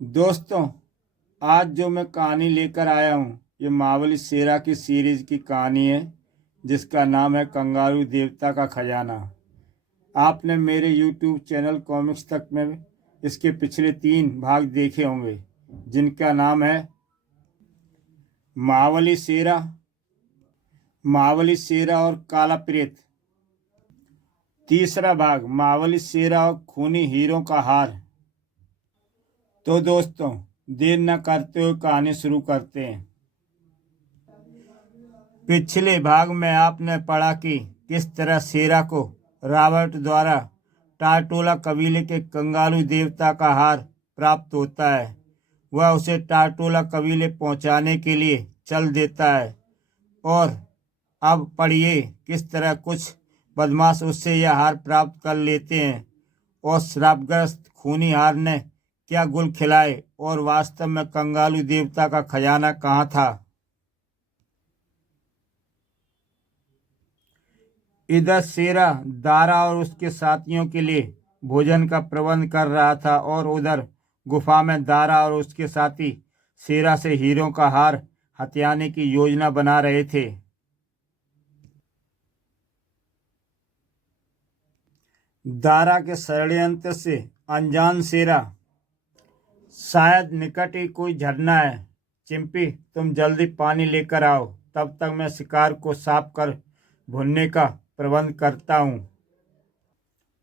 दोस्तों, आज जो मैं कहानी लेकर आया हूँ ये महाबली शेरा की सीरीज की कहानी है जिसका नाम है कंगारू देवता का खजाना। आपने मेरे YouTube चैनल कॉमिक्स तक में इसके पिछले 3 भाग देखे होंगे जिनका नाम है महाबली शेरा और काला प्रेत। तीसरा भाग महाबली शेरा और खूनी हीरों का हार। तो दोस्तों, देर न करते हुए कहानी शुरू करते हैं। पिछले भाग में आपने पढ़ा कि किस तरह शेरा को रॉबर्ट द्वारा टारटोला कबीले के कंगारू देवता का हार प्राप्त होता है। वह उसे टारटोला कबीले पहुंचाने के लिए चल देता है और अब पढ़िए किस तरह कुछ बदमाश उससे यह हार प्राप्त कर लेते हैं और श्रापग्रस्त खूनी हार ने क्या गुल खिलाए और वास्तव में कंगारू देवता का खजाना कहाँ था। इधर शेरा दारा और उसके साथियों के लिए भोजन का प्रबंध कर रहा था और उधर गुफा में दारा और उसके साथी शेरा से हीरों का हार हथियाने की योजना बना रहे थे। दारा के षड्यंत्र से अनजान शेरा, शायद निकट ही कोई झरना है। चिंपी, तुम जल्दी पानी लेकर आओ, तब तक मैं शिकार को साफ कर भुनने का प्रबंध करता हूँ।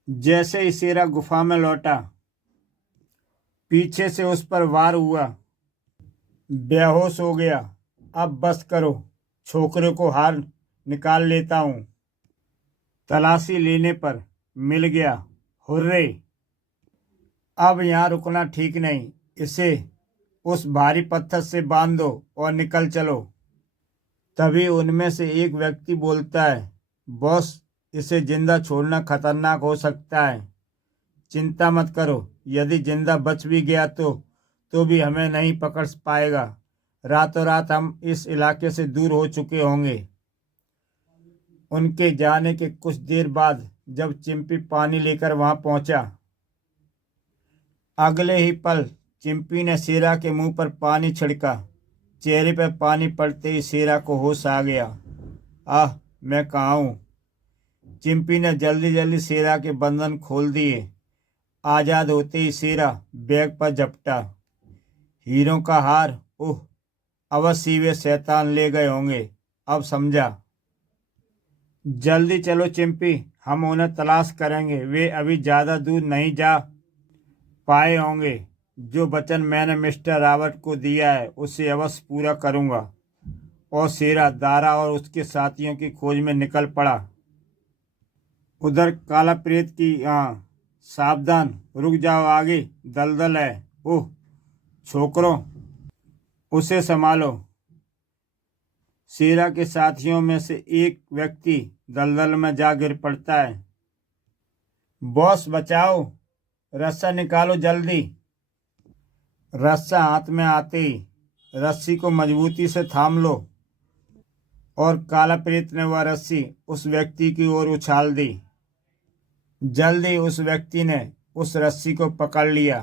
जैसे ही शेरा गुफा में लौटा, पीछे से उस पर वार हुआ। बेहोश हो गया। अब बस करो, छोकरे को हार निकाल लेता हूँ। तलाशी लेने पर मिल गया। हुर्रे! अब यहाँ रुकना ठीक नहीं। इसे उस भारी पत्थर से बांध दो और निकल चलो। तभी उनमें से एक व्यक्ति बोलता है, बॉस, इसे जिंदा छोड़ना खतरनाक हो सकता है। चिंता मत करो, यदि जिंदा बच भी गया तो भी हमें नहीं पकड़ पाएगा। रातों रात हम इस इलाके से दूर हो चुके होंगे। उनके जाने के कुछ देर बाद जब चिंपी पानी लेकर वहां पहुंचा, अगले ही पल चिंपी ने शेरा के मुंह पर पानी छिड़का। चेहरे पर पानी पड़ते ही शेरा को होश आ गया। आह, मैं कहाँ हूँ? चिंपी ने जल्दी जल्दी शेरा के बंधन खोल दिए। आजाद होते ही शेरा बैग पर झपटा। हीरों का हार, ओह, अवश्य ही वे शैतान ले गए होंगे। अब समझा। जल्दी चलो चिंपी, हम उन्हें तलाश करेंगे। वे अभी ज्यादा दूर नहीं जा पाए होंगे। जो वचन मैंने मिस्टर रॉबर्ट को दिया है उसे अवश्य पूरा करूंगा। और शेरा दारा और उसके साथियों की खोज में निकल पड़ा। उधर काला प्रेत की सावधान, रुक जाओ, आगे दलदल है। ओह छोकरों, उसे संभालो। शेरा के साथियों में से एक व्यक्ति दलदल में जा गिर पड़ता है। बॉस बचाओ, रस्सा निकालो जल्दी। रस्सा हाथ में आते ही रस्सी को मजबूती से थाम लो और काला प्रेत ने वह रस्सी उस व्यक्ति की ओर उछाल दी। जल्दी उस व्यक्ति ने उस रस्सी को पकड़ लिया।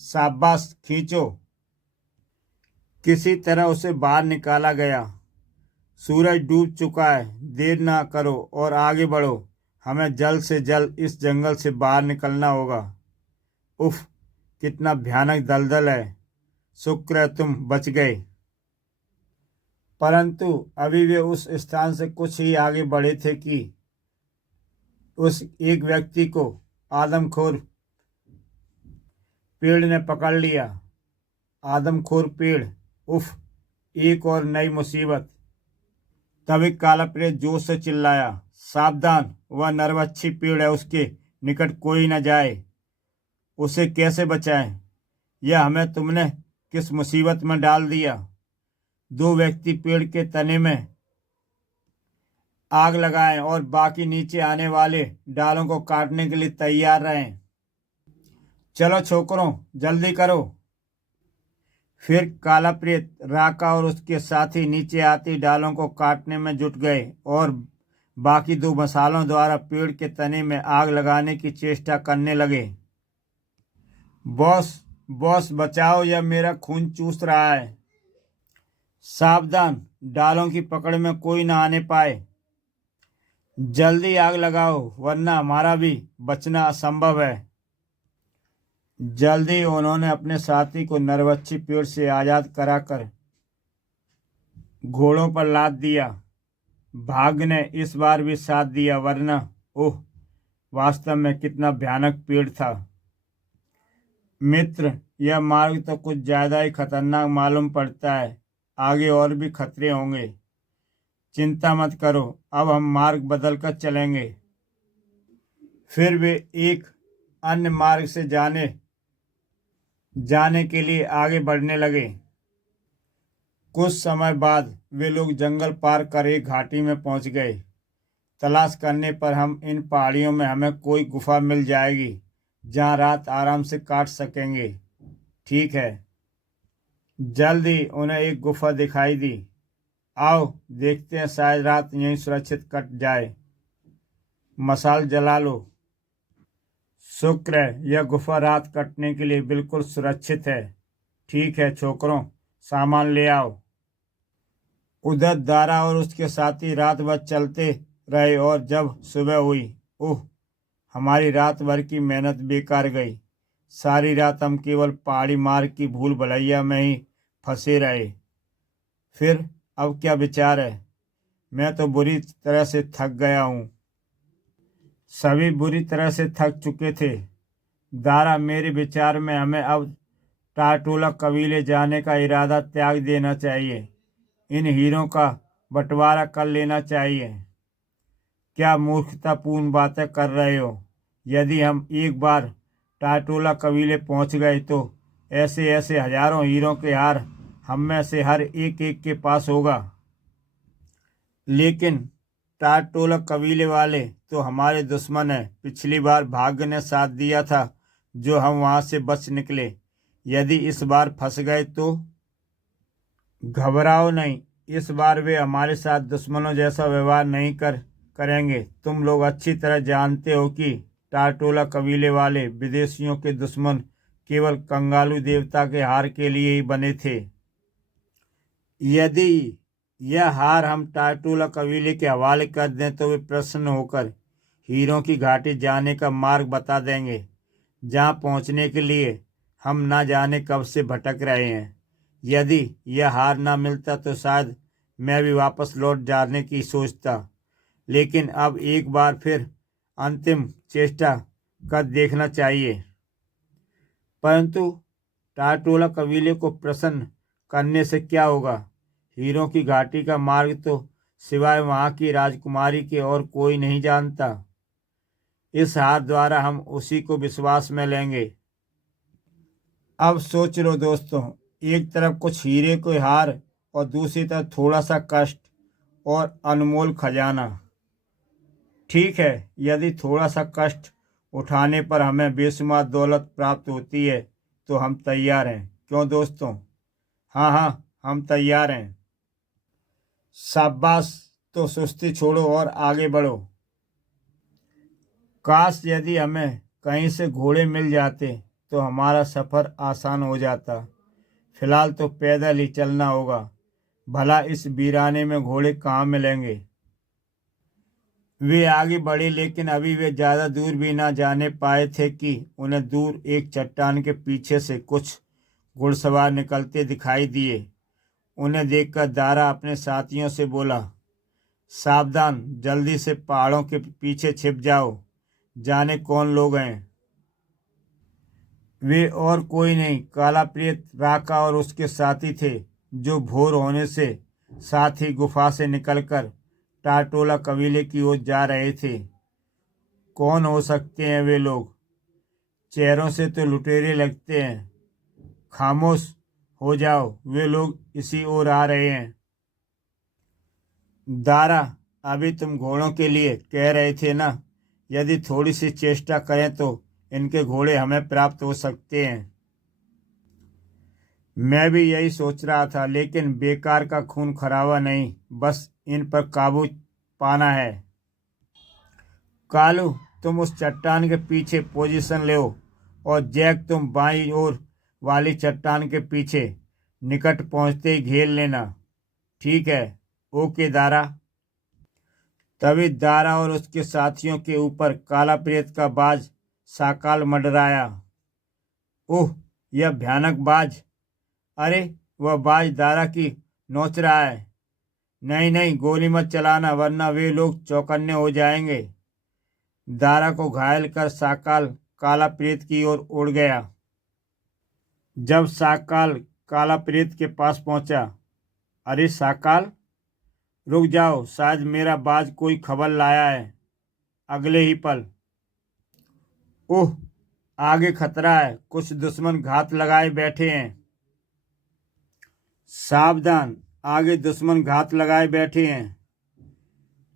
शाबाश, खींचो। किसी तरह उसे बाहर निकाला गया। सूरज डूब चुका है। देर ना करो और आगे बढ़ो। हमें जल्द से जल्द इस जंगल से बाहर निकलना होगा। उफ, कितना भयानक दलदल है। शुक्र है तुम बच गए। परंतु अभी वे उस स्थान से कुछ ही आगे बढ़े थे कि उस एक व्यक्ति को आदमखोर पेड़ ने पकड़ लिया। आदमखोर पेड़, उफ, एक और नई मुसीबत। तभी काला प्रेत जोर से चिल्लाया, सावधान, वह नरवच्छी पेड़ है, उसके निकट कोई न जाए। उसे कैसे बचाएं? यह हमें तुमने किस मुसीबत में डाल दिया। दो व्यक्ति पेड़ के तने में आग लगाएं और बाकी नीचे आने वाले डालों को काटने के लिए तैयार रहें। चलो छोकरों, जल्दी करो। फिर काला प्रेत, राका और उसके साथी नीचे आती डालों को काटने में जुट गए और बाकी दो मसालों द्वारा पेड़ के तने में आग लगाने की चेष्टा करने लगे। बॉस, बॉस बचाओ, यह मेरा खून चूस रहा है। सावधान, डालों की पकड़ में कोई ना आने पाए। जल्दी आग लगाओ वरना हमारा भी बचना असंभव है। जल्दी उन्होंने अपने साथी को नरवच्छी पेड़ से आजाद कराकर घोड़ों पर लाद दिया। भाग्य ने इस बार भी साथ दिया, वरना ओह, वास्तव में कितना भयानक पेड़ था। मित्र, यह मार्ग तो कुछ ज्यादा ही खतरनाक मालूम पड़ता है। आगे और भी खतरे होंगे। चिंता मत करो, अब हम मार्ग बदल कर चलेंगे। फिर वे एक अन्य मार्ग से जाने के लिए आगे बढ़ने लगे। कुछ समय बाद वे लोग जंगल पार कर एक घाटी में पहुंच गए। तलाश करने पर हम इन पहाड़ियों में हमें कोई गुफा मिल जाएगी जहां रात आराम से काट सकेंगे। ठीक है। जल्दी उन्हें एक गुफा दिखाई दी। आओ देखते हैं, शायद रात यहीं सुरक्षित कट जाए। मशाल जला लो। शुक्र है, यह गुफा रात कटने के लिए बिल्कुल सुरक्षित है। ठीक है छोकरों, सामान ले आओ। उधर दारा और उसके साथी रात भर चलते रहे और जब सुबह हुई, ओह, हमारी रात भर की मेहनत बेकार गई। सारी रात हम केवल पहाड़ी मार्ग की भूल भुलैया में ही फंसे रहे। फिर अब क्या विचार है? मैं तो बुरी तरह से थक गया हूँ। सभी बुरी तरह से थक चुके थे। दारा, मेरे विचार में हमें अब टाटोला कबीले जाने का इरादा त्याग देना चाहिए। इन हीरों का बंटवारा कर लेना चाहिए। क्या मूर्खतापूर्ण बातें कर रहे हो? यदि हम एक बार टाटोला कबीले पहुंच गए तो ऐसे ऐसे हजारों हीरों के हार हम में से हर एक एक के पास होगा। लेकिन टाटोला कबीले वाले तो हमारे दुश्मन हैं। पिछली बार भाग्य ने साथ दिया था जो हम वहां से बच निकले। यदि इस बार फंस गए तो? घबराओ नहीं, इस बार वे हमारे साथ दुश्मनों जैसा व्यवहार नहीं करेंगे। तुम लोग अच्छी तरह जानते हो कि टाटोला कबीले वाले विदेशियों के दुश्मन केवल कंगालू देवता के हार के लिए ही बने थे। यदि यह हार हम टाटोला कबीले के हवाले कर दें तो वे प्रसन्न होकर हीरों की घाटी जाने का मार्ग बता देंगे, जहां पहुंचने के लिए हम ना जाने कब से भटक रहे हैं। यदि यह हार ना मिलता तो शायद मैं भी वापस लौट जाने की सोचता। लेकिन अब एक बार फिर अंतिम चेष्टा कर देखना चाहिए। परंतु टाटोला कबीले को प्रसन्न करने से क्या होगा? हीरों की घाटी का मार्ग तो सिवाय वहां की राजकुमारी के और कोई नहीं जानता। इस हार द्वारा हम उसी को विश्वास में लेंगे। अब सोच लो दोस्तों, एक तरफ कुछ हीरे को हार और दूसरी तरफ थोड़ा सा कष्ट और अनमोल खजाना। ठीक है, यदि थोड़ा सा कष्ट उठाने पर हमें बेशुमार दौलत प्राप्त होती है तो हम तैयार हैं। क्यों दोस्तों? हाँ हाँ, हम तैयार हैं। शाबाश, तो सुस्ती छोड़ो और आगे बढ़ो। काश यदि हमें कहीं से घोड़े मिल जाते तो हमारा सफ़र आसान हो जाता। फिलहाल तो पैदल ही चलना होगा। भला इस वीराने में घोड़े कहाँ मिलेंगे? वे आगे बढ़े, लेकिन अभी वे ज़्यादा दूर भी ना जाने पाए थे कि उन्हें दूर एक चट्टान के पीछे से कुछ घुड़सवार निकलते दिखाई दिए। उन्हें देखकर दारा अपने साथियों से बोला, सावधान, जल्दी से पहाड़ों के पीछे छिप जाओ। जाने कौन लोग हैं। वे और कोई नहीं, काला प्रेत राका और उसके साथी थे, जो भोर होने से साथ ही गुफा से निकलकर टाटोला कबीले की ओर जा रहे थे। कौन हो सकते हैं वे लोग? चेहरों से तो लुटेरे लगते हैं। खामोश हो जाओ, वे लोग इसी ओर आ रहे हैं। दारा, अभी तुम घोड़ों के लिए कह रहे थे ना? यदि थोड़ी सी चेष्टा करें तो इनके घोड़े हमें प्राप्त हो सकते हैं। मैं भी यही सोच रहा था, लेकिन बेकार का खून खराबा नहीं, बस इन पर काबू पाना है। कालू, तुम उस चट्टान के पीछे पोजीशन लो और जैक तुम बाईं ओर वाली चट्टान के पीछे निकट पहुंचते ही घेर लेना। ठीक है? ओके दारा। तभी दारा और उसके साथियों के ऊपर काला प्रेत का बाज साकाल मंडराया। ओह, यह भयानक बाज! अरे, वह बाज दारा की नोच रहा है। नहीं नहीं, गोली मत चलाना वरना वे लोग चौकन्ने हो जाएंगे। दारा को घायल कर साकाल काला प्रेत की ओर उड़ गया। जब साकाल काला प्रेत के पास पहुंचा, अरे साकाल, रुक जाओ, शायद मेरा बाज कोई खबर लाया है। अगले ही पल, ओह, आगे खतरा है, कुछ दुश्मन घात लगाए बैठे हैं। सावधान, आगे दुश्मन घात लगाए बैठे हैं।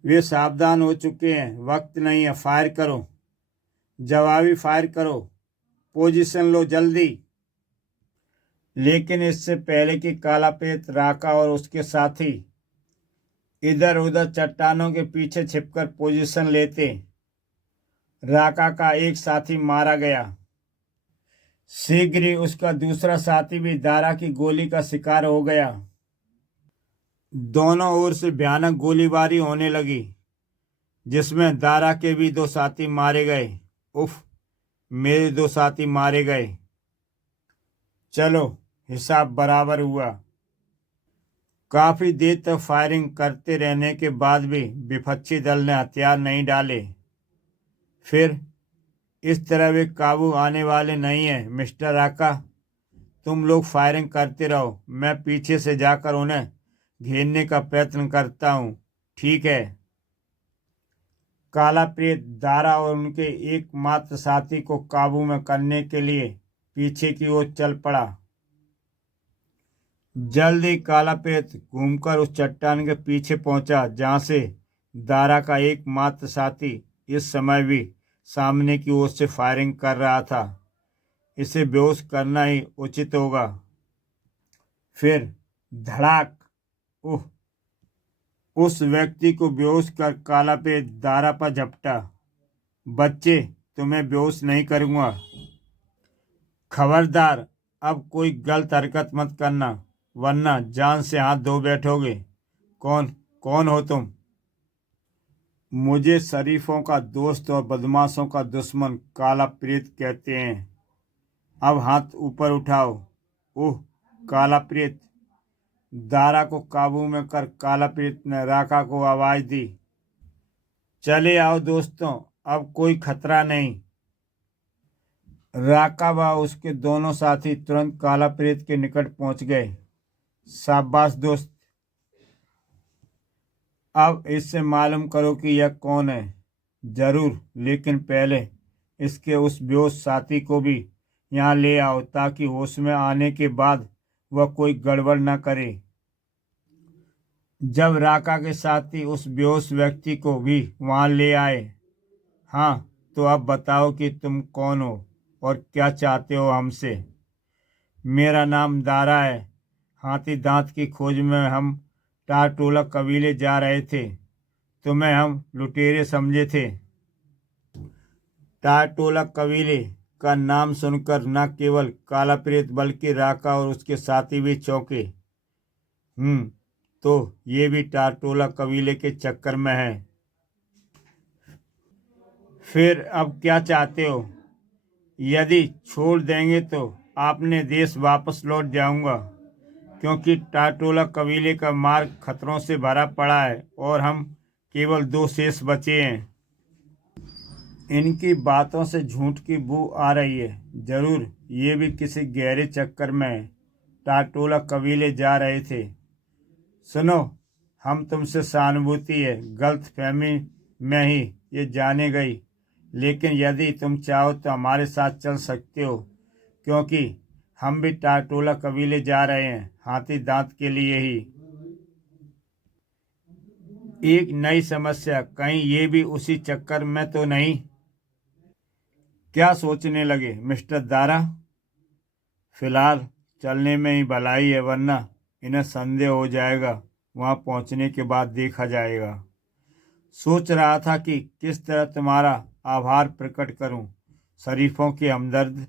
वे सावधान हो चुके हैं, वक्त नहीं है, फायर करो, जवाबी फायर करो, पोजीशन लो जल्दी। लेकिन इससे पहले कि काला प्रेत राका और उसके साथी इधर उधर चट्टानों के पीछे छिपकर पोजीशन लेते, राका का एक साथी मारा गया। शीघ्र ही उसका दूसरा साथी भी दारा की गोली का शिकार हो गया। दोनों ओर से भयानक गोलीबारी होने लगी, जिसमें दारा के भी 2 साथी मारे गए। उफ, मेरे 2 साथी मारे गए। चलो, हिसाब बराबर हुआ। काफी देर तक फायरिंग करते रहने के बाद भी विपक्षी दल ने हथियार नहीं डाले। फिर इस तरह वे काबू आने वाले नहीं हैं। मिस्टर राका, तुम लोग फायरिंग करते रहो, मैं पीछे से जाकर उन्हें घेरने का प्रयत्न करता हूँ। ठीक है? काला प्रेत दारा और उनके एकमात्र साथी को काबू में करने के लिए पीछे की ओर चल पड़ा। जल्द ही काला प्रेत घूमकर उस चट्टान के पीछे पहुंचा जहां से दारा का एकमात्र साथी इस समय भी सामने की ओर से फायरिंग कर रहा था। इसे बेहोश करना ही उचित होगा। फिर धड़ाक! उह! उस व्यक्ति को बेहोश कर काला प्रेत दारा पर झपटा। बच्चे, तुम्हें बेहोश नहीं करूंगा। खबरदार, अब कोई गलत हरकत मत करना वरना जान से हाथ धो बैठोगे। कौन कौन हो तुम? मुझे शरीफों का दोस्त और बदमाशों का दुश्मन काला प्रेत कहते हैं। अब हाथ ऊपर उठाओ। ओह, काला प्रेत! दारा को काबू में कर काला प्रेत ने राका को आवाज दी। चले आओ दोस्तों, अब कोई खतरा नहीं। राका व उसके दोनों साथी तुरंत काला प्रेत के निकट पहुंच गए। शाबाश दोस्त, अब इससे मालूम करो कि यह कौन है। जरूर, लेकिन पहले इसके उस बेहोश साथी को भी यहाँ ले आओ ताकि होश में आने के बाद वह कोई गड़बड़ न करे। जब राका के साथी उस बेहोश व्यक्ति को भी वहां ले आए, हाँ, तो अब बताओ कि तुम कौन हो और क्या चाहते हो हमसे। मेरा नाम दारा है। हाथी दांत की खोज में हम टारटोला कबीले जा रहे थे। तुम्हें हम लुटेरे समझे थे। टारटोला कबीले का नाम सुनकर न केवल काला प्रेत बल्कि राका और उसके साथी भी चौंके। तो ये भी टारटोला कबीले के चक्कर में है। फिर अब क्या चाहते हो? यदि छोड़ देंगे तो आपने देश वापस लौट जाऊंगा, क्योंकि टाटोला कबीले का मार्ग खतरों से भरा पड़ा है और हम केवल 2 शेष बचे हैं। इनकी बातों से झूठ की बू आ रही है। जरूर ये भी किसी गहरे चक्कर में है। टाटोला कबीले जा रहे थे। सुनो, हम तुमसे सहानुभूति है, गलत फहमी में ही ये जाने गई, लेकिन यदि तुम चाहो तो हमारे साथ चल सकते हो, क्योंकि हम भी टाटोला कबीले जा रहे हैं, हाथी दांत के लिए ही। एक नई समस्या, कहीं ये भी उसी चक्कर में तो नहीं? क्या सोचने लगे मिस्टर दारा? फिलहाल चलने में ही भलाई है, वरना इन्हें संदेह हो जाएगा। वहां पहुंचने के बाद देखा जाएगा। सोच रहा था कि किस तरह तुम्हारा आभार प्रकट करूं, शरीफों के हमदर्द।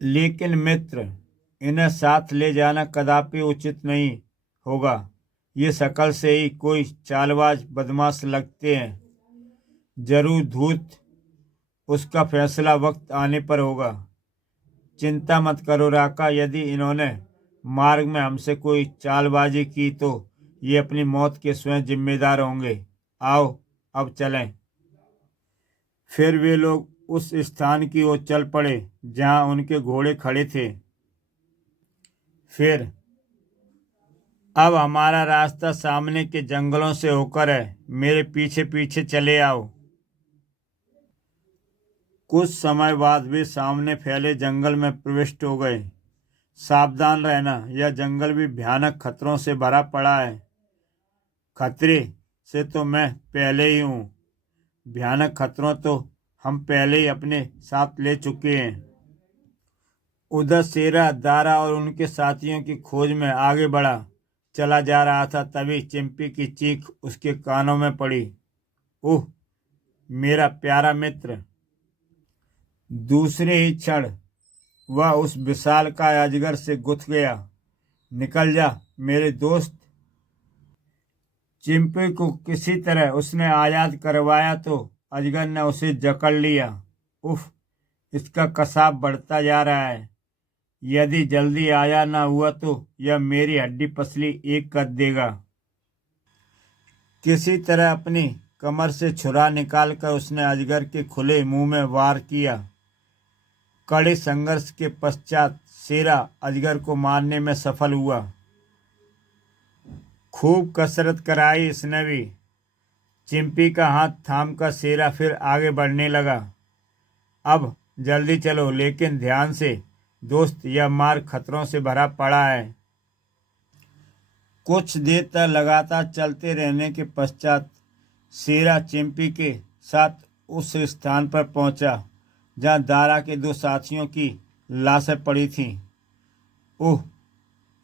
लेकिन मित्र, इन्हें साथ ले जाना कदापि उचित नहीं होगा। ये शकल से ही कोई चालबाज बदमाश लगते हैं। जरूर धूर्त उसका फैसला वक्त आने पर होगा। चिंता मत करो राका, यदि इन्होंने मार्ग में हमसे कोई चालबाजी की तो ये अपनी मौत के स्वयं जिम्मेदार होंगे। आओ अब चलें। फिर वे लोग उस स्थान की ओर चल पड़े जहां उनके घोड़े खड़े थे। फिर अब हमारा रास्ता सामने के जंगलों से होकर है, मेरे पीछे पीछे चले आओ। कुछ समय बाद वे सामने फैले जंगल में प्रविष्ट हो गए। सावधान रहना, यह जंगल भी भयानक खतरों से भरा पड़ा है। खतरे से तो मैं पहले ही हूँ। भयानक खतरों तो हम पहले ही अपने साथ ले चुके हैं। उधर शेरा दारा और उनके साथियों की खोज में आगे बढ़ा चला जा रहा था। तभी चिंपी की चीख उसके कानों में पड़ी। ओह मेरा प्यारा मित्र! दूसरे ही क्षण वह उस विशालकाय अजगर से गुथ गया। निकल जा मेरे दोस्त! चिंपी को किसी तरह उसने आजाद करवाया तो अजगर ने उसे जकड़ लिया। उफ, इसका कसाब बढ़ता जा रहा है। यदि जल्दी आया ना हुआ तो यह मेरी हड्डी पसली एक कर देगा। किसी तरह अपनी कमर से छुरा निकालकर उसने अजगर के खुले मुंह में वार किया। कड़े संघर्ष के पश्चात शेरा अजगर को मारने में सफल हुआ। खूब कसरत कराई इसने भी। चिंपी का हाथ थामकर शेरा फिर आगे बढ़ने लगा। अब जल्दी चलो, लेकिन ध्यान से दोस्त, यह मार्ग खतरों से भरा पड़ा है। कुछ देर तक लगातार चलते रहने के पश्चात शेरा चिंपी के साथ उस स्थान पर पहुंचा जहां दारा के दो साथियों की लाशें पड़ी थीं। ओह,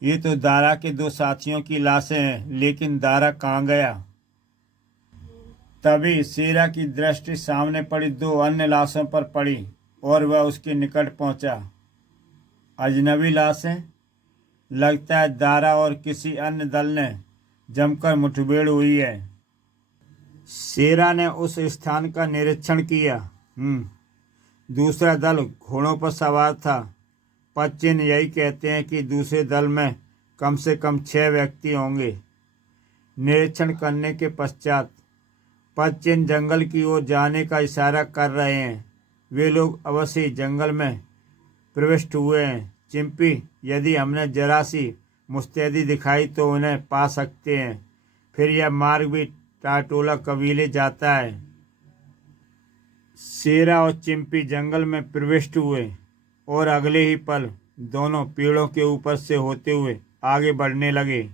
ये तो दारा के दो साथियों की लाशें हैं, लेकिन दारा कहाँ गया? तभी शेरा की दृष्टि सामने पड़ी दो अन्य लाशों पर पड़ी और वह उसके निकट पहुंचा। अजनबी लाशें? लगता है दारा और किसी अन्य दल ने जमकर मुठभेड़ हुई है। शेरा ने उस स्थान का निरीक्षण किया। दूसरा दल घोड़ों पर सवार था। पश्चिम यही कहते हैं कि दूसरे दल में कम से कम 6 व्यक्ति होंगे। निरीक्षण करने के पश्चात पश्चिम जंगल की ओर जाने का इशारा कर रहे हैं। वे लोग अवश्य जंगल में प्रविष्ट हुए हैं। चिंपी, यदि हमने जरा सी मुस्तैदी दिखाई तो उन्हें पा सकते हैं। फिर यह मार्ग भी टाटोला कबीले जाता है। शेरा और चिंपी जंगल में प्रविष्ट हुए और अगले ही पल दोनों पेड़ों के ऊपर से होते हुए आगे बढ़ने लगे।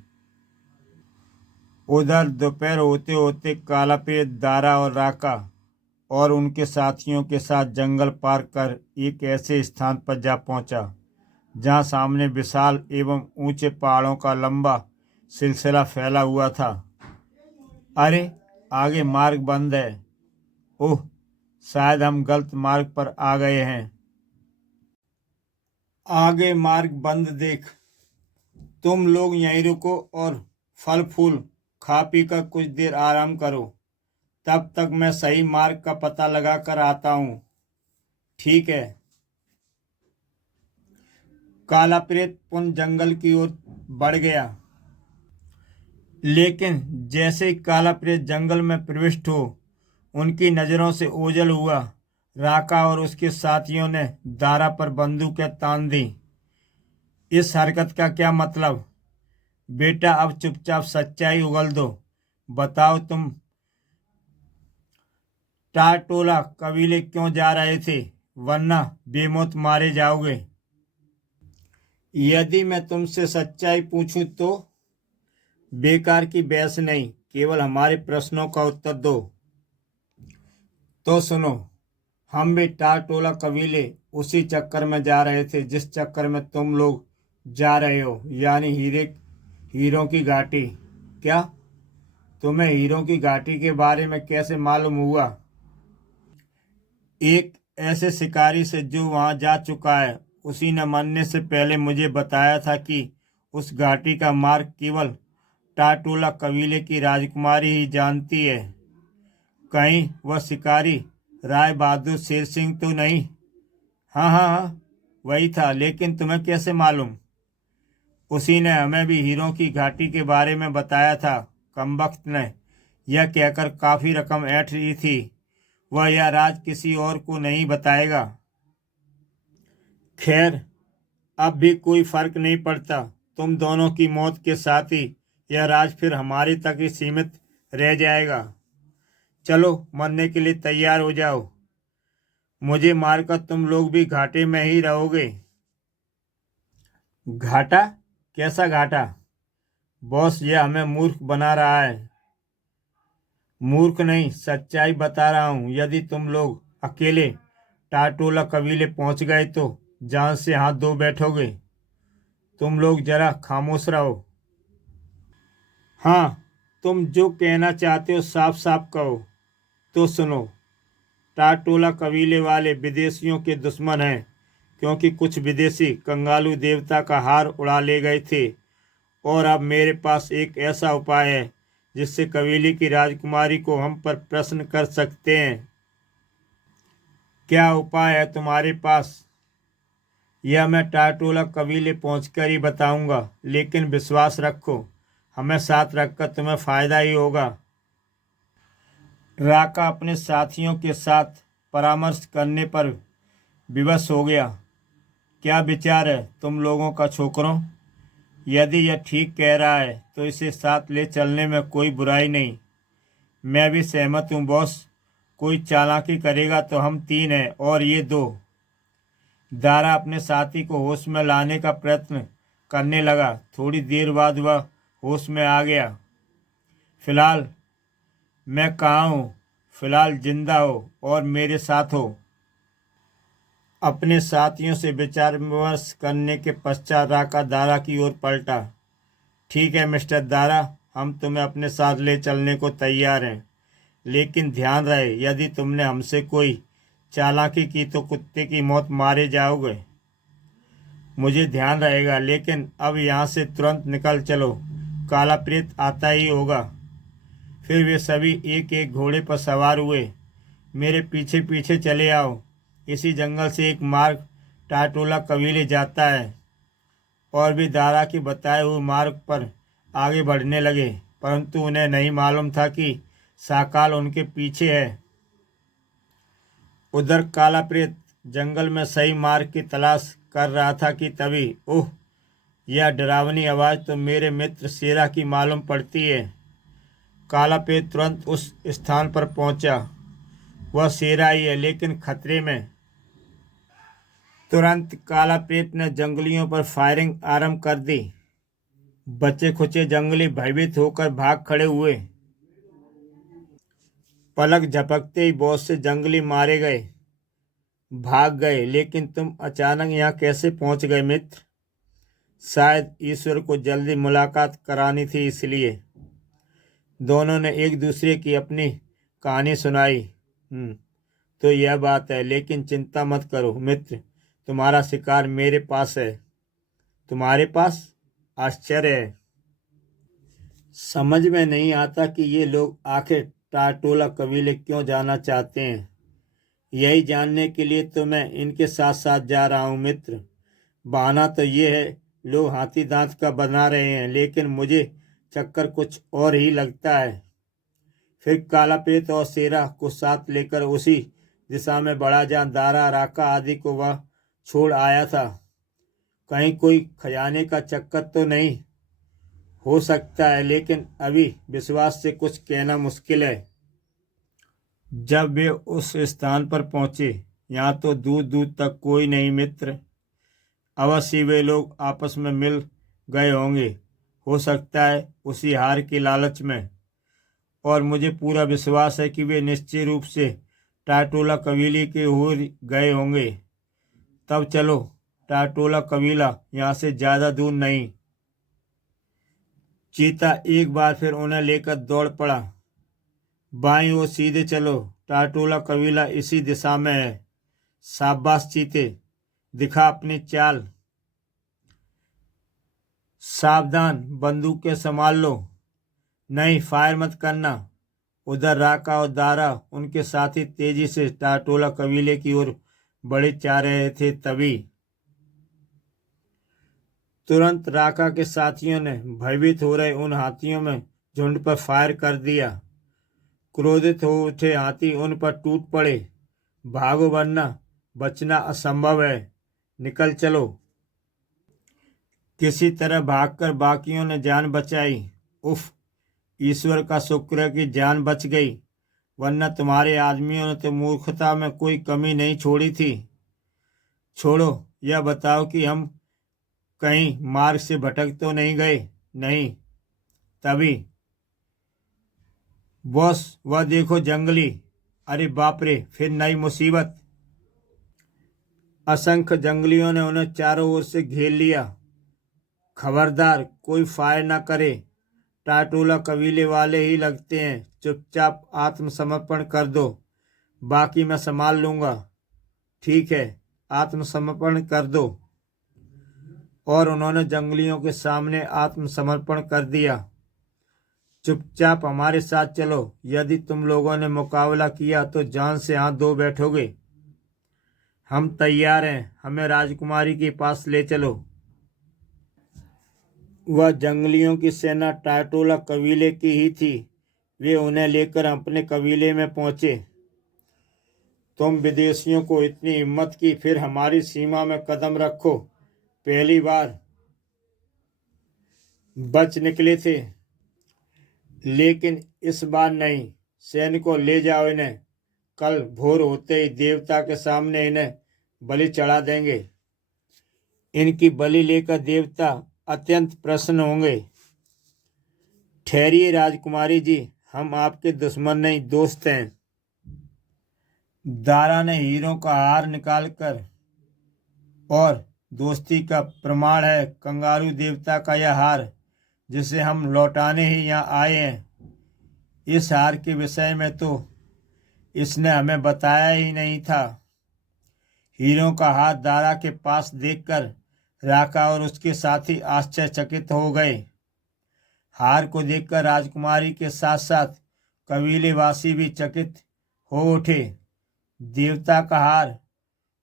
उधर दोपहर होते होते कालापेट, दारा और राका और उनके साथियों के साथ जंगल पार कर एक ऐसे स्थान पर जा पहुंचा जहां सामने विशाल एवं ऊंचे पहाड़ों का लंबा सिलसिला फैला हुआ था। अरे, आगे मार्ग बंद है। ओह, शायद हम गलत मार्ग पर आ गए हैं। आगे मार्ग बंद देख तुम लोग यहीं रुको और फल फूल खा पी कर कुछ देर आराम करो। तब तक मैं सही मार्ग का पता लगा कर आता हूँ। ठीक है। काला प्रेत पुन जंगल की ओर बढ़ गया। लेकिन जैसे ही काला प्रेत जंगल में प्रविष्ट हो, उनकी नज़रों से ओझल हुआ। राका और उसके साथियों ने दारा पर बंदूकें तान दी। इस हरकत का क्या मतलब? बेटा, अब चुपचाप सच्चाई उगल दो। बताओ, तुम टाटोला कबीले क्यों जा रहे थे? वरना बेमौत मारे जाओगे। यदि मैं तुमसे सच्चाई पूछूं तो? बेकार की बहस नहीं, केवल हमारे प्रश्नों का उत्तर दो। तो सुनो, हम भी टाटोला कबीले उसी चक्कर में जा रहे थे जिस चक्कर में तुम लोग जा रहे हो, यानी हीरों की घाटी। क्या? तुम्हें हीरों की घाटी के बारे में कैसे मालूम हुआ? एक ऐसे शिकारी से जो वहां जा चुका है, उसी ने मरने से पहले मुझे बताया था कि उस घाटी का मार्ग केवल टाटोला कबीले की राजकुमारी ही जानती है। कहीं वह शिकारी राय बहादुर शेर सिंह तो नहीं? हाँ हाँ हाँ, वही था। लेकिन तुम्हें कैसे मालूम? उसी ने हमें भी हीरों की घाटी के बारे में बताया था। कमबख्त ने यह कहकर काफी रकम ऐंठ ली थी। वह यह राज किसी और को नहीं बताएगा। खैर, अब भी कोई फर्क नहीं पड़ता। तुम दोनों की मौत के साथ ही यह राज फिर हमारे तक ही सीमित रह जाएगा। चलो, मरने के लिए तैयार हो जाओ। मुझे मारकर तुम लोग भी घाटे में ही रहोगे। घाटा? कैसा घाटा? बॉस, यह हमें मूर्ख बना रहा है। मूर्ख नहीं, सच्चाई बता रहा हूँ। यदि तुम लोग अकेले टाटोला कबीले पहुंच गए तो जान से हाथ धो बैठोगे। तुम लोग जरा खामोश रहो। हाँ, तुम जो कहना चाहते हो साफ साफ कहो। तो सुनो, टाटोला कबीले वाले विदेशियों के दुश्मन हैं, क्योंकि कुछ विदेशी कंगालू देवता का हार उड़ा ले गए थे। और अब मेरे पास एक ऐसा उपाय है जिससे कबीले की राजकुमारी को हम पर प्रश्न कर सकते हैं। क्या उपाय है तुम्हारे पास? यह मैं टाटोला कबीले पहुंचकर ही बताऊंगा, लेकिन विश्वास रखो, हमें साथ रखकर तुम्हें फायदा ही होगा। राका अपने साथियों के साथ परामर्श करने पर विवश हो गया। क्या विचार है तुम लोगों का छोकरों? यदि यह ठीक कह रहा है तो इसे साथ ले चलने में कोई बुराई नहीं। मैं भी सहमत हूँ बॉस। कोई चालाकी करेगा तो हम 3 हैं और ये 2। दारा अपने साथी को होश में लाने का प्रयत्न करने लगा। थोड़ी देर बाद वह होश में आ गया। फिलहाल मैं कहाँ हूँ? फिलहाल जिंदा हो और मेरे साथ हो। अपने साथियों से विचार विमर्श करने के पश्चात राका दारा की ओर पलटा। ठीक है मिस्टर दारा, हम तुम्हें अपने साथ ले चलने को तैयार हैं, लेकिन ध्यान रहे यदि तुमने हमसे कोई चालाकी की तो कुत्ते की मौत मारे जाओगे। मुझे ध्यान रहेगा, लेकिन अब यहाँ से तुरंत निकल चलो, काला प्रेत आता ही होगा। फिर वे सभी एक एक घोड़े पर सवार हुए। मेरे पीछे पीछे चले आओ। इसी जंगल से एक मार्ग टाटोला कबीले जाता है। और भी दारा के बताए हुए मार्ग पर आगे बढ़ने लगे, परंतु उन्हें नहीं मालूम था कि साकाल उनके पीछे है। उधर काला प्रेत जंगल में सही मार्ग की तलाश कर रहा था कि तभी ओह, यह डरावनी आवाज़ तो मेरे मित्र शेरा की मालूम पड़ती है। काला प्रेत तुरंत उस स्थान पर पहुंचा। वह शेरा ही है, लेकिन खतरे में। तुरंत काला प्रेत ने जंगलियों पर फायरिंग आरंभ कर दी। बचे खुचे जंगली भयभीत होकर भाग खड़े हुए। पलक झपकते ही बहुत से जंगली मारे गए, भाग गए। लेकिन तुम अचानक यहाँ कैसे पहुंच गए मित्र? शायद ईश्वर को जल्दी मुलाकात करानी थी, इसलिए। दोनों ने एक दूसरे की अपनी कहानी सुनाई। तो यह बात है, लेकिन चिंता मत करो मित्र, तुम्हारा शिकार मेरे पास है। तुम्हारे पास? आश्चर्य है। समझ में नहीं आता कि ये लोग आखिर टाटोला कबीले क्यों जाना चाहते हैं। यही जानने के लिए तो मैं इनके साथ साथ जा रहा हूँ मित्र। बहाना तो ये है, लोग हाथी दांत का बना रहे हैं, लेकिन मुझे चक्कर कुछ और ही लगता है। फिर काला प्रेत और शेरा को साथ लेकर उसी दिशा में बढ़ा जहाँ दारा राका आदि को वह छोड़ आया था। कहीं कोई खजाने का चक्कर तो नहीं? हो सकता है, लेकिन अभी विश्वास से कुछ कहना मुश्किल है। जब वे उस स्थान पर पहुंचे, यहाँ तो दूर दूर तक कोई नहीं मित्र। अवश्य वे लोग आपस में मिल गए होंगे, हो सकता है उसी हार के लालच में। और मुझे पूरा विश्वास है कि वे निश्चित रूप से टाटोला कबीले के हो गए होंगे। तब चलो, टाटोला कबीला यहाँ से ज़्यादा दूर नहीं। चीता एक बार फिर उन्हें लेकर दौड़ पड़ा। बाईं ओर सीधे चलो, टाटोला कबीला इसी दिशा में है। शाबाश चीते, दिखा अपनी चाल। सावधान, बंदूकें संभाल लो। नहीं, फायर मत करना। उधर राका और दारा उनके साथी तेजी से टाटोला कबीले की ओर बढ़े जा रहे थे। तभी तुरंत राका के साथियों ने भयभीत हो रहे उन हाथियों में झुंड पर फायर कर दिया। क्रोधित हो उठे हाथी उन पर टूट पड़े। भागो वरना बचना असंभव है, निकल चलो। किसी तरह भागकर बाकियों ने जान बचाई। उफ, ईश्वर का शुक्र है कि जान बच गई, वरना तुम्हारे आदमियों ने तो मूर्खता में कोई कमी नहीं छोड़ी थी। छोड़ो, यह बताओ कि हम कहीं मार्ग से भटक तो नहीं गए? नहीं। तभी बॉस, वह देखो जंगली। अरे बाप रे, फिर नई मुसीबत। असंख्य जंगलियों ने उन्हें चारों ओर से घेर लिया। खबरदार, कोई फायर ना करे। टाटोला कबीले वाले ही लगते हैं, चुपचाप आत्मसमर्पण कर दो, बाकी मैं संभाल लूंगा। ठीक है, आत्मसमर्पण कर दो। और उन्होंने जंगलियों के सामने आत्मसमर्पण कर दिया। चुपचाप हमारे साथ चलो। यदि तुम लोगों ने मुकाबला किया तो जान से हाथ धो बैठोगे। हम तैयार हैं, हमें राजकुमारी के पास ले चलो। वह जंगलियों की सेना टाटोला कबीले की ही थी। वे उन्हें लेकर अपने कबीले में पहुंचे। तुम विदेशियों को इतनी हिम्मत की फिर हमारी सीमा में कदम रखो। पहली बार बच निकले थे, लेकिन इस बार नहीं। सैनिकों, ले जाओ इन्हें। कल भोर होते ही देवता के सामने इन्हें बलि चढ़ा देंगे। इनकी बलि लेकर देवता अत्यंत प्रसन्न होंगे। ठहरिए राजकुमारी जी, हम आपके दुश्मन नहीं, दोस्त हैं। दारा ने हीरों का हार निकालकर, और दोस्ती का प्रमाण है कंगारू देवता का यह हार, जिसे हम लौटाने ही यहाँ आए हैं। इस हार के विषय में तो इसने हमें बताया ही नहीं था। हीरों का हार दारा के पास देखकर राका और उसके साथी आश्चर्यचकित हो गए। हार को देखकर राजकुमारी के साथ साथ कबीलेवासी भी चकित हो उठे। देवता का हार,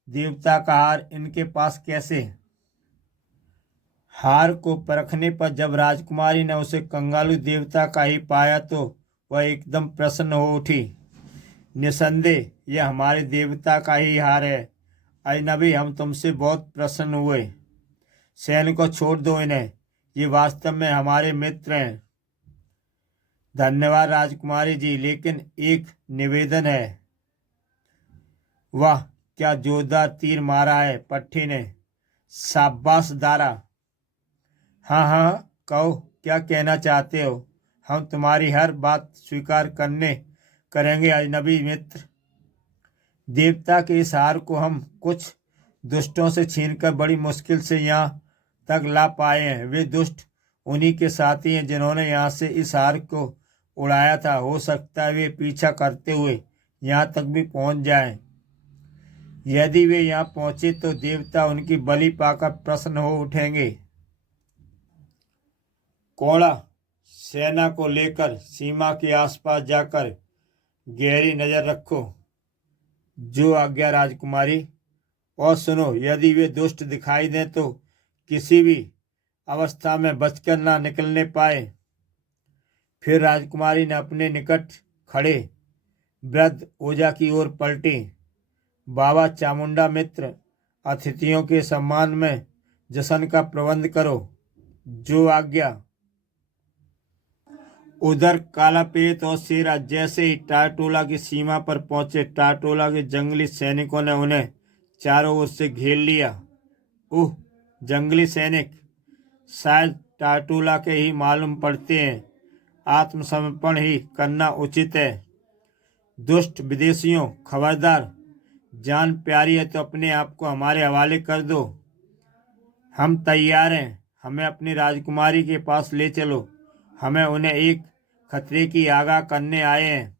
देवता का हार इनके पास कैसे? हार को परखने पर जब राजकुमारी ने उसे कंगालू देवता का ही पाया तो वह एकदम प्रसन्न हो उठी। निसंदेह यह हमारे देवता का ही हार है। अजनबी, हम तुमसे बहुत प्रसन्न हुए। सैनिकों, छोड़ दो इन्हें, ये वास्तव में हमारे मित्र हैं। धन्यवाद राजकुमारी जी, लेकिन एक निवेदन है। वाह, क्या जोरदार तीर मारा है पट्टी ने। शाबाश दारा। हाँ हाँ, कहो, क्या कहना चाहते हो? हम तुम्हारी हर बात स्वीकार करेंगे अजनबी मित्र। देवता के इस हार को हम कुछ दुष्टों से छीनकर बड़ी मुश्किल से यहाँ तक ला पाए हैं। वे दुष्ट उन्हीं के साथी हैं जिन्होंने यहाँ से इस हार को उड़ाया था। हो सकता है वे पीछा करते हुए यहाँ तक भी पहुँच जाएं। यदि वे यहाँ पहुँचे तो देवता उनकी बलि पाकर प्रसन्न हो उठेंगे। कोड़ा, सेना को लेकर सीमा के आसपास जाकर गहरी नजर रखो। जो आज्ञा राजकुमारी। और सुनो, यदि वे दुष्ट दिखाई दें तो किसी भी अवस्था में बचकर ना निकलने पाए। फिर राजकुमारी ने अपने निकट खड़े वृद्ध ओझा की ओर पलटी। बाबा चामुंडा मित्र, अतिथियों के सम्मान में जश्न का प्रबंध करो। जो आज्ञा। उधर कालापेत और शेरा जैसे ही टाटोला की सीमा पर पहुंचे, टाटोला के जंगली सैनिकों ने उन्हें चारों ओर से घेर लिया। उह, जंगली सैनिक शायद टाटोला के ही मालूम पड़ते हैं। आत्मसमर्पण ही करना उचित है। दुष्ट विदेशियों, खबरदार। जान प्यारी है तो अपने आप को हमारे हवाले कर दो। हम तैयार हैं, हमें अपनी राजकुमारी के पास ले चलो। हमें उन्हें एक खतरे की आगाह करने आए हैं।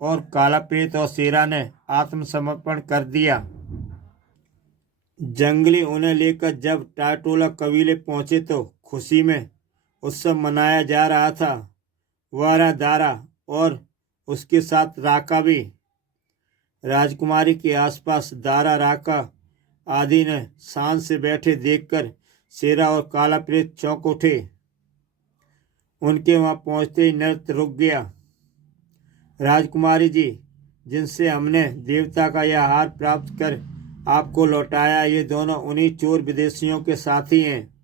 और कालापेत और शेरा ने आत्मसमर्पण कर दिया। जंगली उन्हें लेकर जब टाटोला कबीले पहुंचे तो खुशी में उत्सव मनाया जा रहा था। वह रहा दारा और उसके साथ राका भी। राजकुमारी के आसपास दारा राका आदि ने शान से बैठे देखकर शेरा और काला प्रेत चौंक उठे। उनके वहां पहुंचते ही नृत्य रुक गया। राजकुमारी जी, जिनसे हमने देवता का यह हार प्राप्त कर आपको लौटाया, ये दोनों उन्हीं चोर विदेशियों के साथी हैं।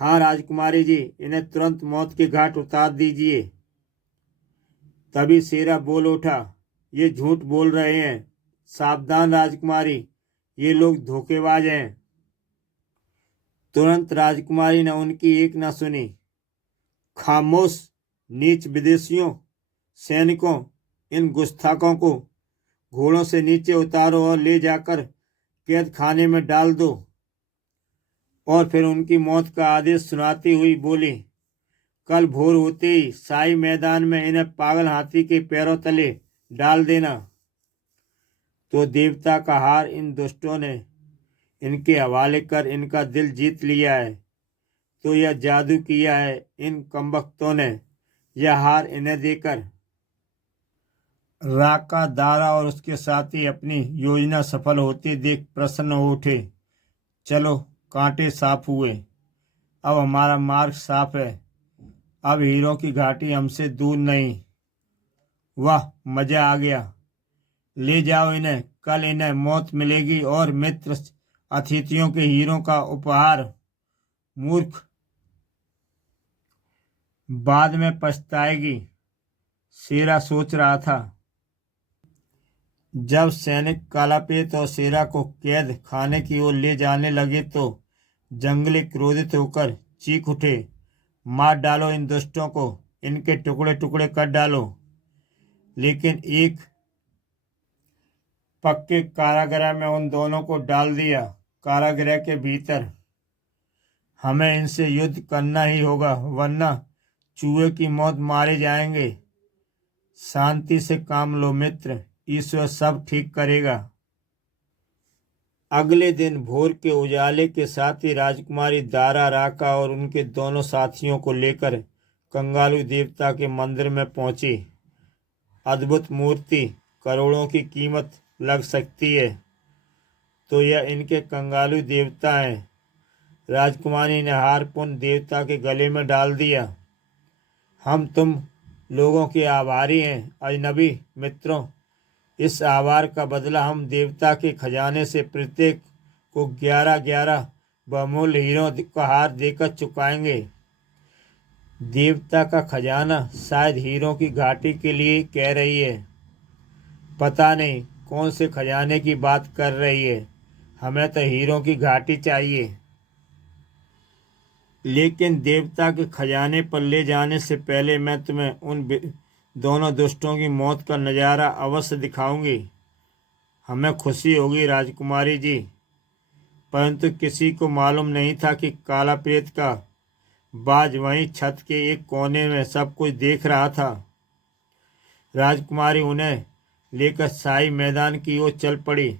हाँ राजकुमारी जी, इन्हें तुरंत मौत के घाट उतार दीजिए। तभी शेरा बोल उठा, ये झूठ बोल रहे हैं। सावधान राजकुमारी, ये लोग धोखेबाज हैं। तुरंत राजकुमारी ने उनकी एक न सुनी। खामोश, नीच विदेशियों, सैनिकों, इन गुस्ताखों को घोड़ों से नीचे उतारो और ले जाकर कैद खाने में डाल दो। और फिर उनकी मौत का आदेश सुनाती हुई बोली, कल भोर होते ही साई मैदान में इन्हें पागल हाथी के पैरों तले डाल देना। तो देवता का हार इन दुष्टों ने इनके हवाले कर इनका दिल जीत लिया है। तो यह जादू किया है इन कमबख्तों ने, यह हार इन्हें देकर। राका, दारा और उसके साथी अपनी योजना सफल होती देख प्रसन्न हो उठे। चलो, कांटे साफ हुए, अब हमारा मार्ग साफ है। अब हीरों की घाटी हमसे दूर नहीं। वाह, मजा आ गया। ले जाओ इन्हें, कल इन्हें मौत मिलेगी और मित्र अतिथियों के हीरों का उपहार। मूर्ख, बाद में पछताएगी, शेरा सोच रहा था। जब सैनिक कालापेत और शेरा को कैद खाने की ओर ले जाने लगे तो जंगली क्रोधित होकर चीख उठे, मार डालो इन दुष्टों को, इनके टुकड़े टुकड़े कर डालो। लेकिन एक पक्के कारागृह में उन दोनों को डाल दिया। कारागृह के भीतर, हमें इनसे युद्ध करना ही होगा, वरना चूहे की मौत मारे जाएंगे। शांति से काम लो मित्र, ईश्वर सब ठीक करेगा। अगले दिन भोर के उजाले के साथ ही राजकुमारी दारा, राका और उनके दोनों साथियों को लेकर कंगालू देवता के मंदिर में पहुंची। अद्भुत मूर्ति, करोड़ों की कीमत लग सकती है। तो यह इनके कंगालू देवता हैं। राजकुमारी ने हार पुन देवता के गले में डाल दिया। हम तुम लोगों के आभारी हैं अजनबी मित्रों। इस आभार का बदला हम देवता के खजाने से प्रत्येक को 11 बहुमूल्य हीरों का हार देकर चुकाएंगे। देवता का खजाना शायद हीरों की घाटी के लिए कह रही है। पता नहीं कौन से खजाने की बात कर रही है, हमें तो हीरों की घाटी चाहिए। लेकिन देवता के खजाने पर ले जाने से पहले मैं तुम्हें उन दोनों दुष्टों की मौत का नज़ारा अवश्य दिखाऊंगी। हमें खुशी होगी राजकुमारी जी। परंतु किसी को मालूम नहीं था कि काला प्रेत का बाज वहीं छत के एक कोने में सब कुछ देख रहा था। राजकुमारी उन्हें लेकर शाही मैदान की ओर चल पड़ी।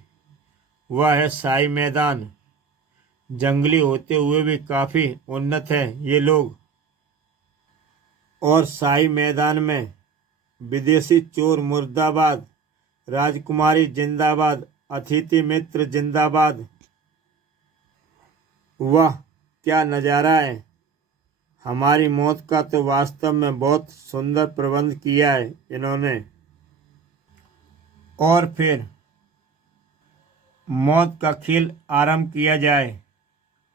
वह है शाही मैदान। जंगली होते हुए भी काफी उन्नत हैं ये लोग। और शाही मैदान में विदेशी चोर मुर्दाबाद, राजकुमारी जिंदाबाद, अतिथि मित्र जिंदाबाद। वाह, क्या नज़ारा है। हमारी मौत का तो वास्तव में बहुत सुंदर प्रबंध किया है इन्होंने। और फिर मौत का खेल आरंभ किया जाए।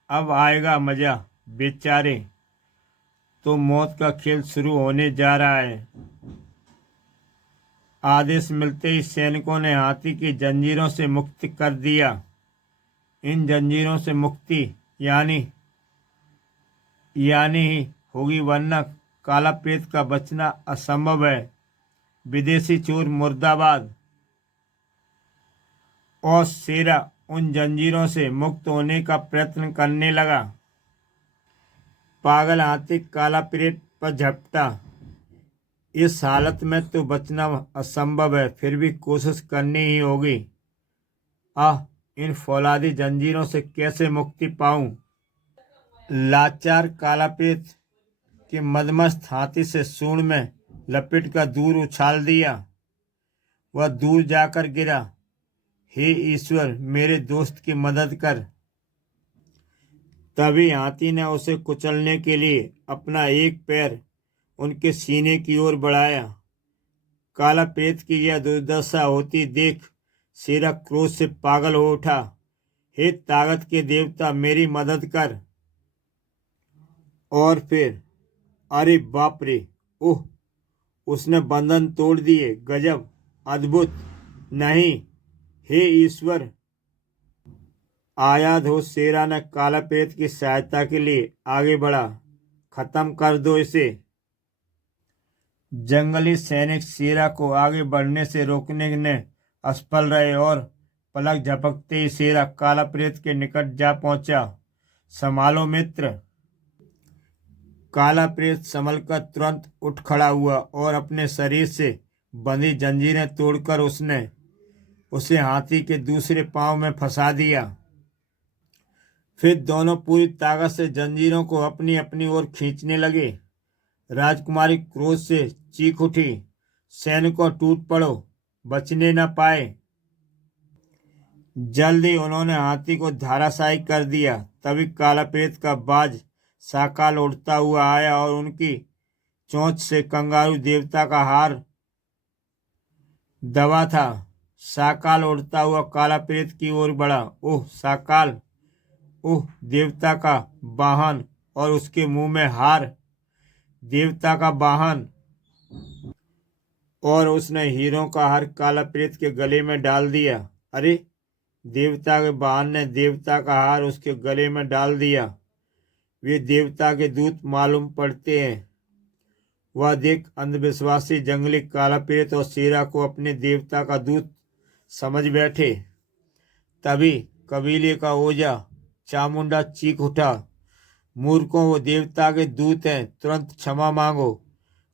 अब आएगा मजा बेचारे। तो मौत का खेल शुरू होने जा रहा है। आदेश मिलते ही सैनिकों ने हाथी की जंजीरों से मुक्त कर दिया। इन जंजीरों से मुक्ति यानी ही होगी, वरना काला प्रेत का बचना असंभव है। विदेशी चोर मुर्दाबाद। और शेरा उन जंजीरों से मुक्त होने का प्रयत्न करने लगा। पागल हाथी काला प्रेत पर झपटा। इस हालत में तो बचना असंभव है, फिर भी कोशिश करनी ही होगी। आह, इन फौलादी जंजीरों से कैसे मुक्ति पाऊं। लाचार कालाप्रेत के मदमस्त हाथी से सूंड में लपेट कर दूर उछाल दिया। वह दूर जाकर गिरा। हे ईश्वर, मेरे दोस्त की मदद कर। तभी हाथी ने उसे कुचलने के लिए अपना एक पैर उनके सीने की ओर बढ़ाया। कालाप्रेत की यह दुर्दशा होती देख शेरा क्रोध से पागल हो उठा। हे ताकत के देवता, मेरी मदद कर। और फिर अरे बाप रे, ओह, उसने बंधन तोड़ दिए। गजब, अद्भुत। नहीं, हे ईश्वर। आया धो शेरा ने कालाप्रेत की सहायता के लिए आगे बढ़ा। खत्म कर दो इसे। जंगली सैनिक शेरा को आगे बढ़ने से रोकने में असफल रहे और पलक झपकते ही शेरा कालाप्रेत के निकट जा पहुंचा। संभालो मित्र। कालाप्रेत संभल कर तुरंत उठ खड़ा हुआ और अपने शरीर से बंधी जंजीरें तोड़कर उसने उसे हाथी के दूसरे पांव में फंसा दिया। फिर दोनों पूरी ताकत से जंजीरों को अपनी अपनी ओर खींचने लगे। राजकुमारी क्रोध से चीख उठी, सैनिकों टूट पड़ो, बचने न पाए। जल्दी उन्होंने हाथी को धराशायी कर दिया। तभी कालाप्रेत का बाज साकाल उड़ता हुआ आया और उनकी चोंच से कंगारू देवता का हार दबा था। साकाल उड़ता हुआ कालाप्रेत की ओर बढ़ा। ओह साकाल, ओह देवता का वाहन, और उसके मुंह में हार, देवता का वाहन। और उसने हीरों का हार कालाप्रेत के गले में डाल दिया। अरे, देवता के वाहन ने देवता का हार उसके गले में डाल दिया। वे देवता के दूत मालूम पड़ते हैं। वह देख अंधविश्वासी जंगली कालाप्रेत और शेरा को अपने देवता का दूत समझ बैठे। तभी कबीले का ओझा चामुंडा चीख उठा, मूर्खों, वो देवता के दूत हैं, तुरंत क्षमा मांगो,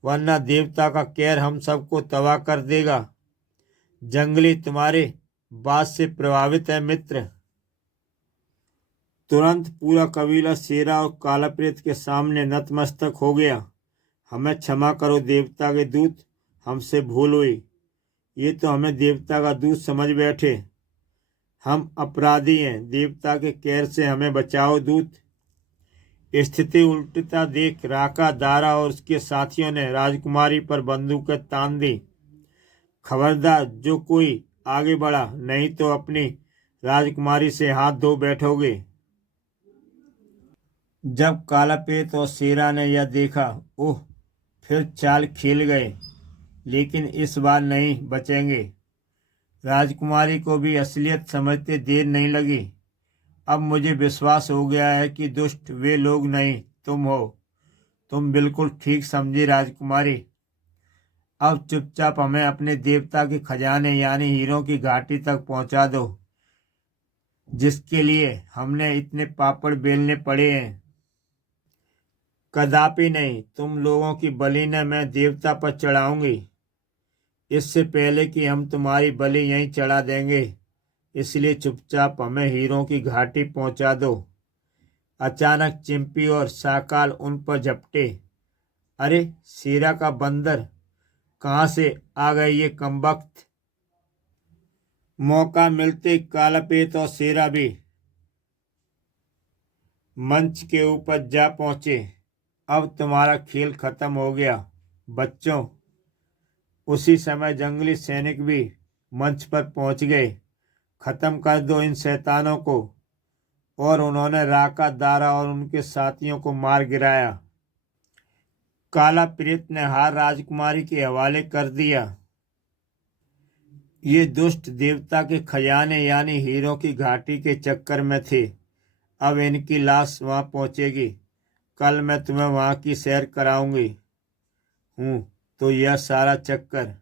वरना देवता का कहर हम सबको तबाह कर देगा। जंगली तुम्हारे बात से प्रभावित है मित्र। तुरंत पूरा कबीला शेरा और कालाप्रेत के सामने नतमस्तक हो गया। हमें क्षमा करो देवता के दूत, हमसे भूल हुई। ये तो हमें देवता का दूत समझ बैठे। हम अपराधी हैं, देवता के कहर से हमें बचाओ दूत। स्थिति उल्टता देख राका, दारा और उसके साथियों ने राजकुमारी पर बंदूकें तान दी। खबरदार, जो कोई आगे बढ़ा, नहीं तो अपनी राजकुमारी से हाथ धो बैठोगे। जब कालाप्रेत और शेरा ने यह देखा, ओह, फिर चाल खेल गए, लेकिन इस बार नहीं बचेंगे। राजकुमारी को भी असलियत समझते देर नहीं लगी। अब मुझे विश्वास हो गया है कि दुष्ट वे लोग नहीं, तुम हो। तुम बिल्कुल ठीक समझी राजकुमारी। अब चुपचाप हमें अपने देवता के खजाने यानी हीरों की घाटी तक पहुंचा दो, जिसके लिए हमने इतने पापड़ बेलने पड़े हैं। कदापि नहीं, तुम लोगों की बलि न मैं देवता पर चढ़ाऊंगी। इससे पहले कि हम तुम्हारी बलि यहीं चढ़ा देंगे, इसलिए चुपचाप हमें हीरों की घाटी पहुंचा दो। अचानक चिंपी और साकाल उन पर झपटे। अरे, शेरा का बंदर, कहाँ से आ गए ये कमबख्त। मौका मिलते कालाप्रेत और शेरा भी मंच के ऊपर जा पहुंचे। अब तुम्हारा खेल खत्म हो गया बच्चों। उसी समय जंगली सैनिक भी मंच पर पहुंच गए। खत्म कर दो इन शैतानों को। और उन्होंने राका, दारा और उनके साथियों को मार गिराया। कालाप्रेत ने हार राजकुमारी के हवाले कर दिया। ये दुष्ट देवता के खजाने यानी हीरों की घाटी के चक्कर में थे। अब इनकी लाश वहां पहुंचेगी। कल मैं तुम्हें वहां की सैर कराऊंगी। तो यह सारा चक्कर,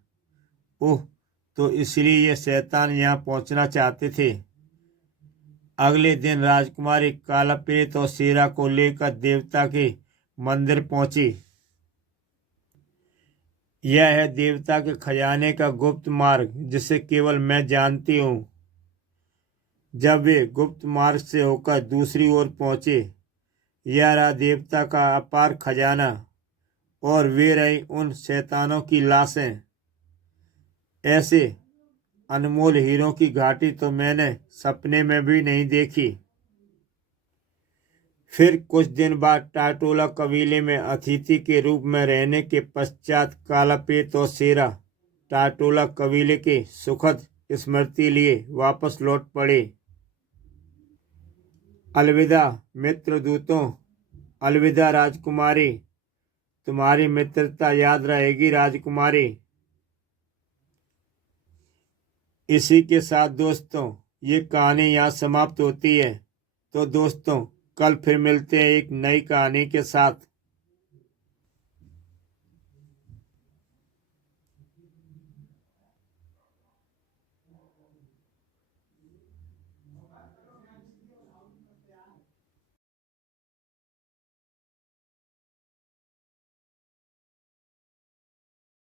ओह, तो इसलिए ये शैतान यहाँ पहुंचना चाहते थे। अगले दिन राजकुमारी कालाप्रेत और शेरा को लेकर देवता के मंदिर पहुंची। यह है देवता के खजाने का गुप्त मार्ग, जिसे केवल मैं जानती हूँ। जब वे गुप्त मार्ग से होकर दूसरी ओर पहुंचे, यह रहा देवता का अपार खजाना और वे रही उन शैतानों की लाशें। ऐसे अनमोल हीरों की घाटी तो मैंने सपने में भी नहीं देखी। फिर कुछ दिन बाद टाटोला कबीले में अतिथि के रूप में रहने के पश्चात कालापेत और शेरा टाटोला कबीले के सुखद स्मृति लिए वापस लौट पड़े। अलविदा मित्रदूतों, अलविदा राजकुमारी, तुम्हारी मित्रता याद रहेगी राजकुमारी। इसी के साथ दोस्तों ये कहानी यहाँ समाप्त होती है। तो दोस्तों कल फिर मिलते हैं एक नई कहानी के साथ।